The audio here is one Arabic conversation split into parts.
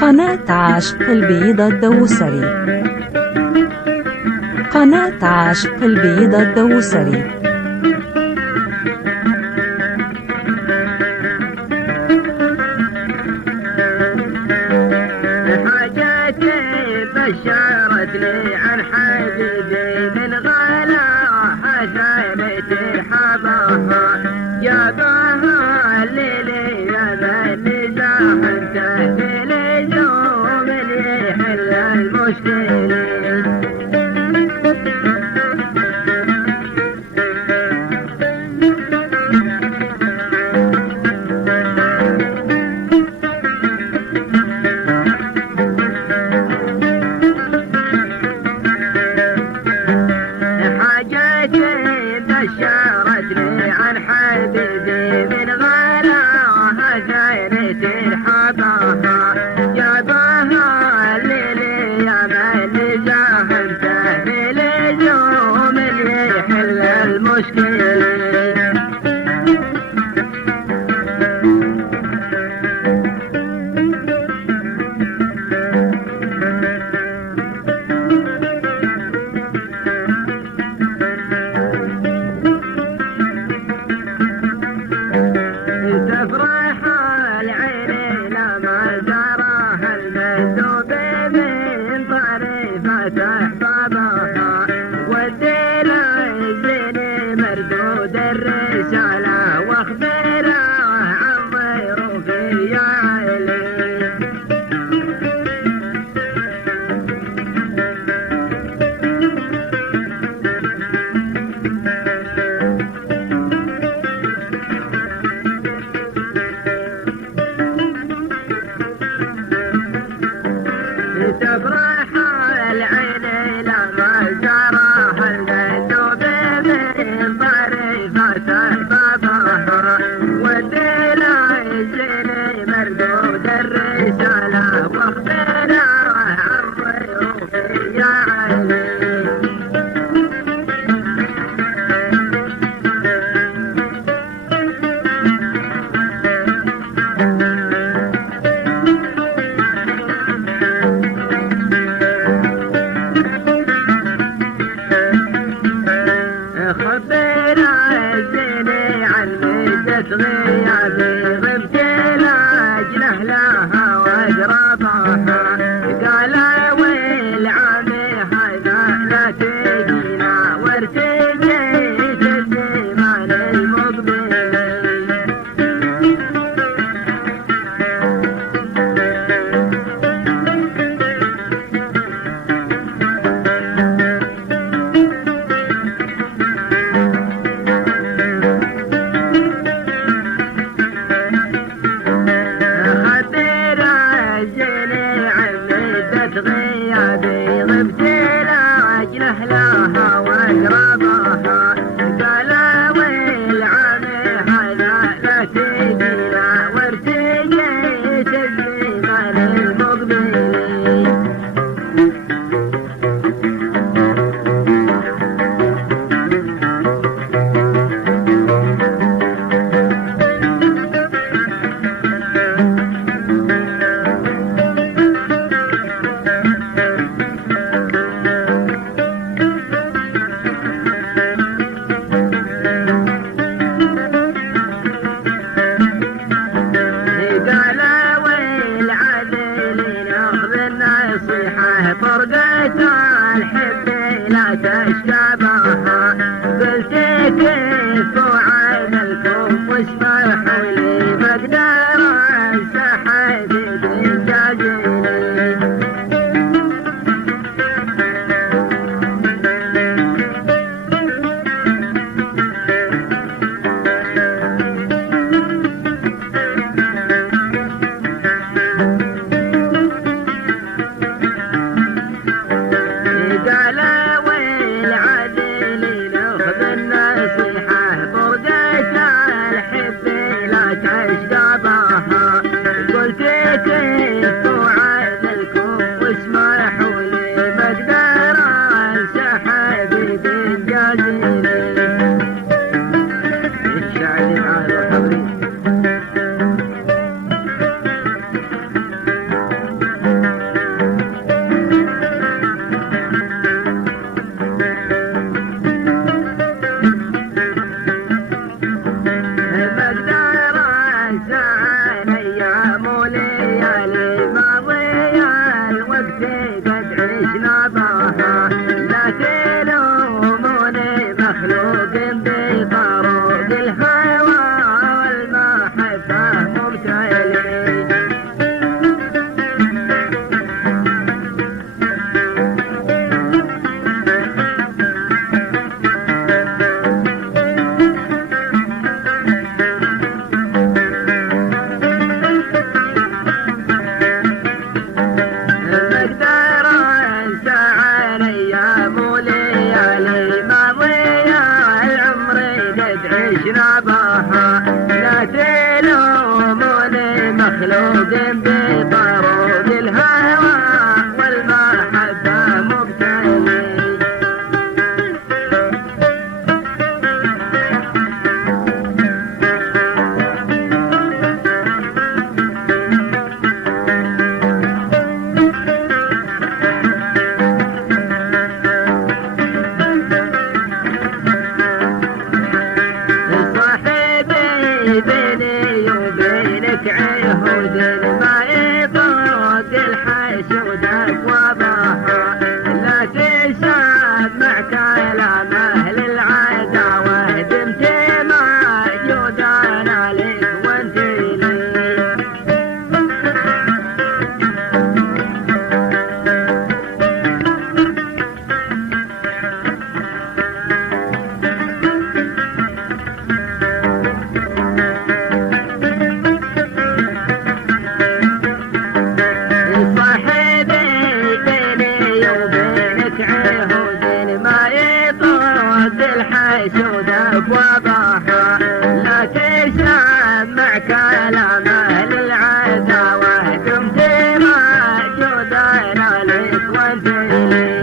قناة عاشق البيضة الدوسري. قناة عاشق البيضة الدوسري. حاجاتي بشرتني عن حبيبي من غلاها زانت رحبها جابها الليلي يا من زاحمته في لزوم يحل المشكلة. بشرتني عن حبيبي من غلاها زينت رحبها جابها الليلي يا من زاحمته في لزوم يحل المشكلة. تفرح العين لما زارها المندوب من طريفة أحبابها والدين الزين مردود الرسالة واخبره عن ضيوفي يا علي. تفرح العين لما زارها المندوب من طريفة أحبابها والدين الزين مردود الرسالة واخبره عن ضيوفي يا علي. خبر الزيني عن مدة غيابي غبت لأجله لها واجربها قال والعمي هذا لا تجينا وارتجيت الزمان المقبل. غيابي غبت لأجله لها واقربها قال والعمي هذا لا تجينا وارتجيت الزمان المقبل. فرقة الحب لا تشتبهها قلت كيف وعاملكم وش فرحوا لي بقدر انسى حبيبي جاجيني. قال والعدل ناخذ النصيحة فرقة تدعي شنبها لا تلوموني مخلوق بطروق الهوى والمحبة مبتلي بيني وبينك عهود ما يطوق الحشود أبوابها لا تشهد مع كلام أهل العداوة دمت موجودة لك وانت لي الحشود أبوابها لا تشهد مع كلام أهل العداوة دمت موجودة لك وانت لي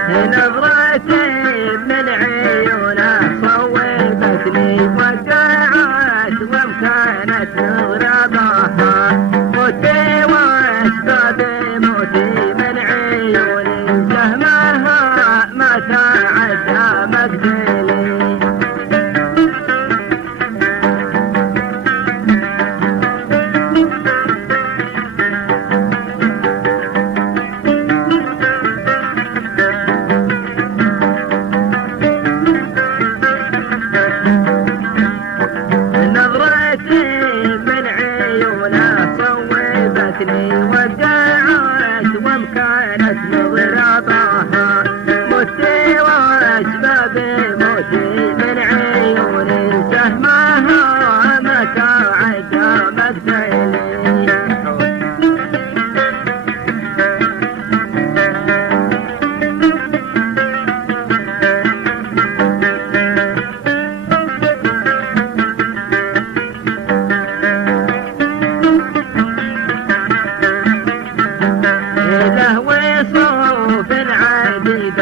نظرتي من عيونه صوبتني وقعت وامكانت نغربها موتي واسباب موتي من عيوني سهمها ما تعدى مقتلي من عيونه صوبتني ودعت وامكانت مضربها موتي واسباب موتي من عيوني سهمها ما تعدى مقتلي صوف عديد